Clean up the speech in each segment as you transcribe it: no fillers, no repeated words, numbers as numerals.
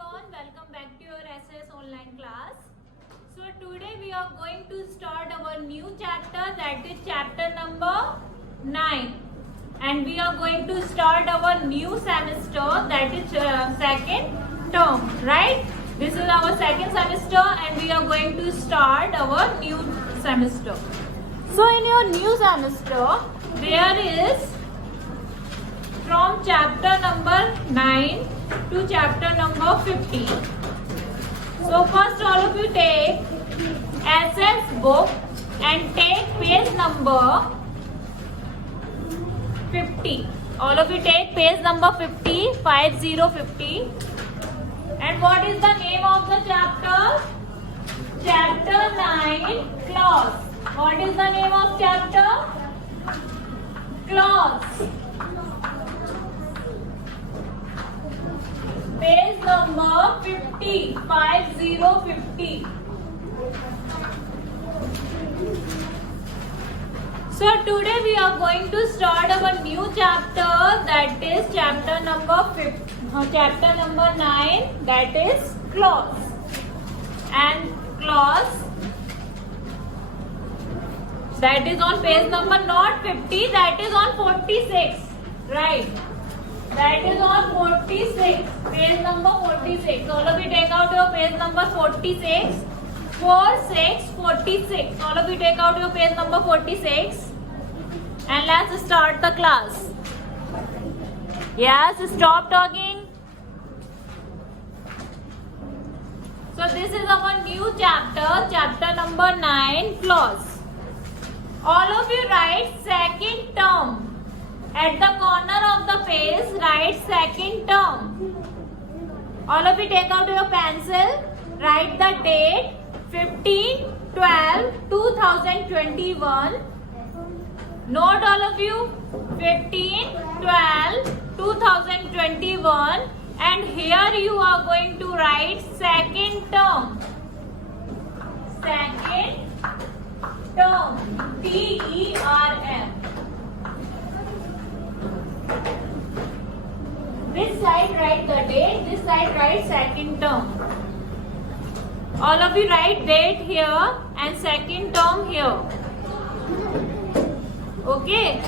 everyone, welcome back to your SS online class. So today we are going to start our new chapter, that is chapter number 9, and we are going to start our new semester, that is second term, right? This is our second semester and we are going to start our new semester. So in your new semester there is from chapter number 9 to chapter number 15. So first all of you take SS book and take page number 50. All of you take page number 50, 50. And what is the name of the chapter? Chapter 9, clause. What is the name of chapter? Clause. Page number 50, 50. So today we are going to start our new chapter, that is chapter number 9, that is clause. And clause, that is on page number not 50, that is on 46, right? That is on 46, page number 46. All of you take out your page number 46. 46. All of you take out your page number 46. And let's start the class. Yes, stop talking. So this is our new chapter, chapter number 9, clause. All of you write second term. At the corner of the page, write second term. All of you take out your pencil, write the date 15/12/2021. Note all of you 15/12/2021, and here you are going to write second term. Second term, TERM. This side write the date, this side write second term. All of you write date here and second term here. Okay?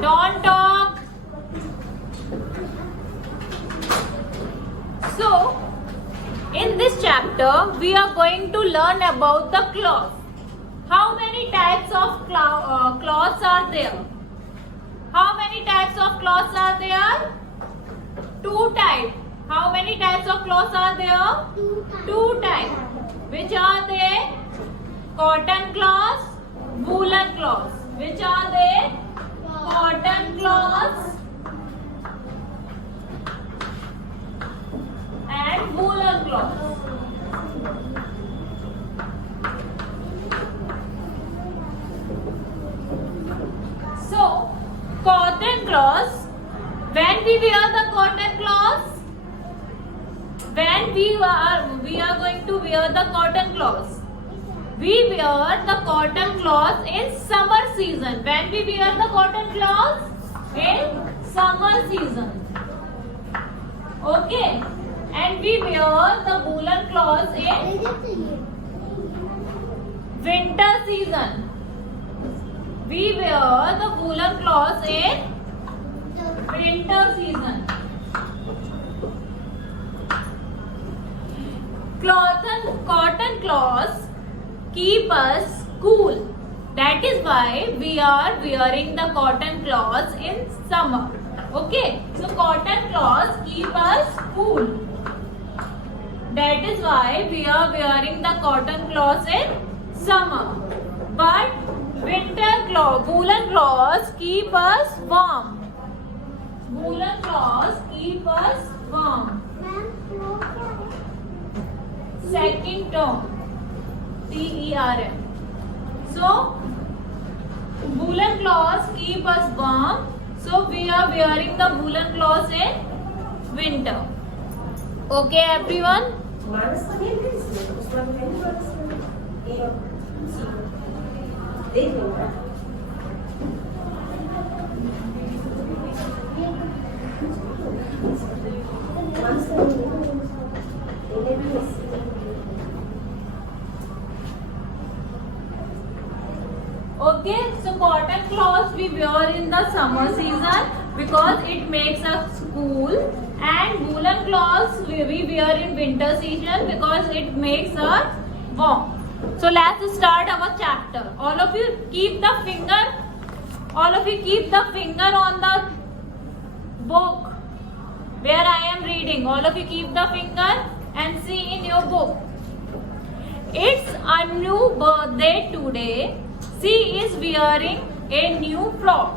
Don't talk. So, in this chapter, we are going to learn about the clause. How many types of clause are there? How many types of clause are there? 2 types. How many types of clause are there? 2 types. Which are they? Cotton clause, woolen clause. Which are they? Cotton clause and woolen clause. So, cotton clause. When we wear the cotton clause? When we are going to wear the cotton clause? We wear the cotton clause in summer season. When we wear the cotton clause? In summer season. Okay. And we wear the woolen clause in winter season. We wear the woolen clause in winter season. Cotton clause keep us cool. That is why we are wearing the cotton clause in summer. Okay. So cotton clause keep us cool. That is why we are wearing the cotton clause in summer. But woolen clause keep us warm. Woolen clause keep us warm. Second term, TERM. So, woolen clause keep us warm. So, we are wearing the woolen clause in winter. Okay, everyone? cotton cloth we wear in the summer season because it makes us cool, and woolen cloths we wear in winter season because it makes us warm. So let's start our chapter. All of you keep the finger on the book where I am reading. All of you keep the finger and see in your book. It's a new birthday today. She is wearing a new frock.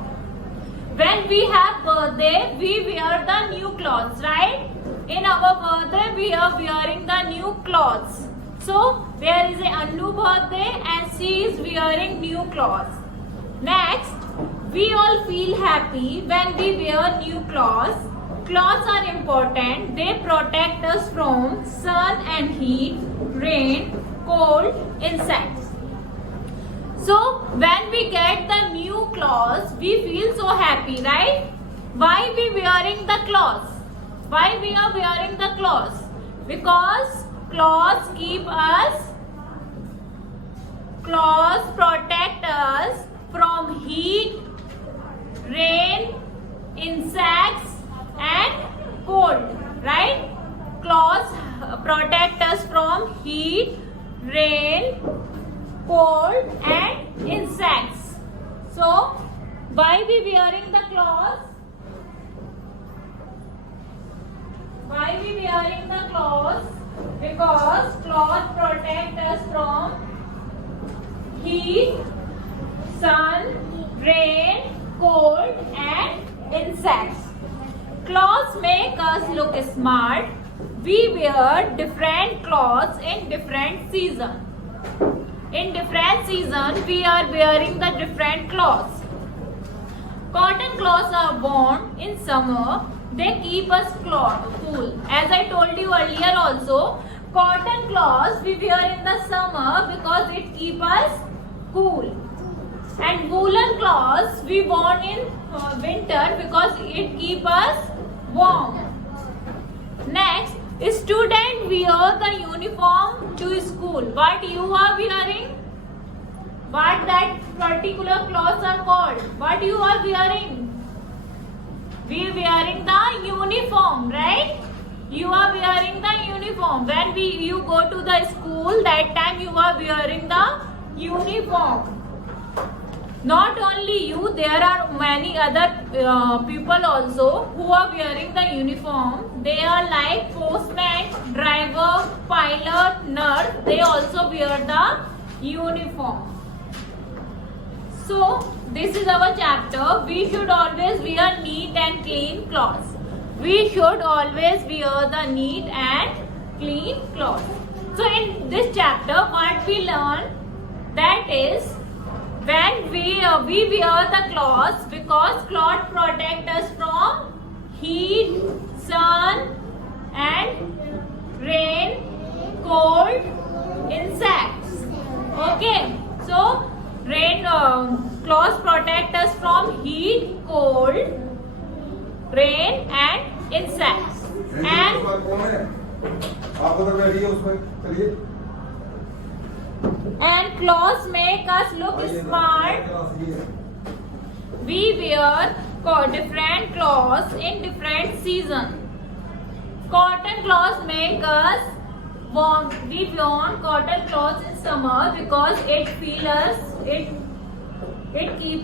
When we have birthday, we wear the new clothes, right? In our birthday, we are wearing the new clothes. So there is a new birthday and she is wearing new clothes. Next, we all feel happy when we wear new clothes. Clothes are important. They protect us from sun and heat, rain, cold, insects. So when we get the new clothes, we feel so happy, right? Why we wearing the clothes? Why we are wearing the clothes? Because clothes protect us from heat, rain, insects and cold, right? Clothes protect us from heat, rain, cold and insects. So why we wearing the clothes? Why we wearing the clothes? Because clothes protect us from heat, sun, rain, cold and insects. Clothes make us look smart. We wear different clothes in different seasons. In different seasons, we are wearing the different clothes. Cotton clothes are worn in summer. They keep us cool. As I told you earlier also, cotton clothes we wear in the summer because it keeps us cool. And woolen clothes we worn in winter because it keeps us warm. Next, student wear the uniform to school. What you are wearing? What that particular clothes are called? What you are wearing? We are wearing the uniform, right? You are wearing the uniform. When you go to the school, that time you are wearing the uniform. Not only you, there are many other people also who are wearing the uniform. They are like postman, driver, pilot, nurse. They also wear the uniform. So this is our chapter. We should always wear neat and clean clothes. We should always wear the neat and clean clothes. So in this chapter, what we learn, that is, when we wear the clothes because clothes protect us from heat, sun and rain, cold, insects. Okay, so clothes protect us from heat, cold, rain and insects. And clothes make us look smart. We wear different clothes in different seasons. Cotton clothes make us warm. We wear cotton clothes in summer because it keeps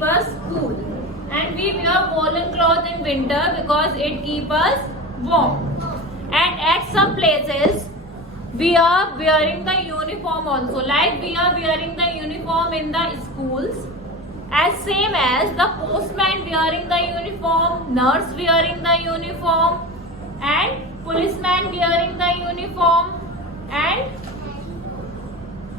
us cool. And we wear woolen clothes in winter because it keeps us warm. And at some places, we are wearing the uniform also. Like we are wearing the uniform in the schools. As same as the postman wearing the uniform, nurse wearing the uniform, and policeman wearing the uniform, and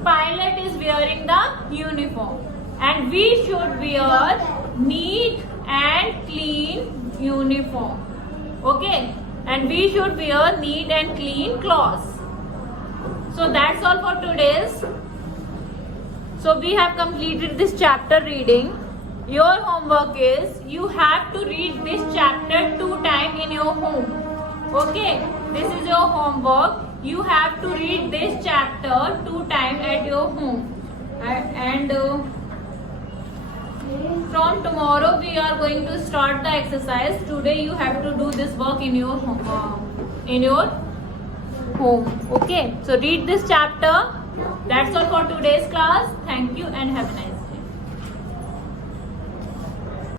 pilot is wearing the uniform. And we should wear neat and clean uniform. Okay? And we should wear neat and clean clothes. So that's all for today's. So we have completed this chapter reading. Your homework is you have to read this chapter 2 times in your home. Okay? This is your homework. You have to read this chapter 2 times at your home. And from tomorrow we are going to start the exercise. Today you have to do this work in your home. Okay, so read this chapter. That's all for today's class. Thank you and have a nice day.